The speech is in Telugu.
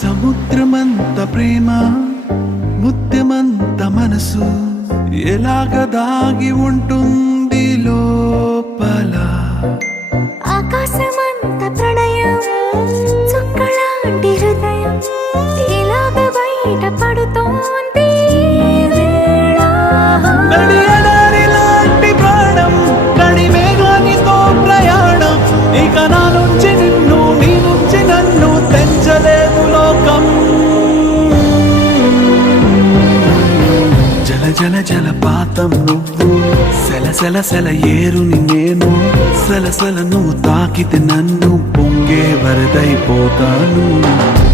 సముద్రమంత ప్రేమ ముత్యమంత మనసు ఎలాగ దాగి ఉంటుంది జల జల జలపాతం నువ్వు. సెల సెల సెల ఏరుని నేను. సెల సెల నువ్వు తాకితే నన్ను పొంగే వరదైపోతాను.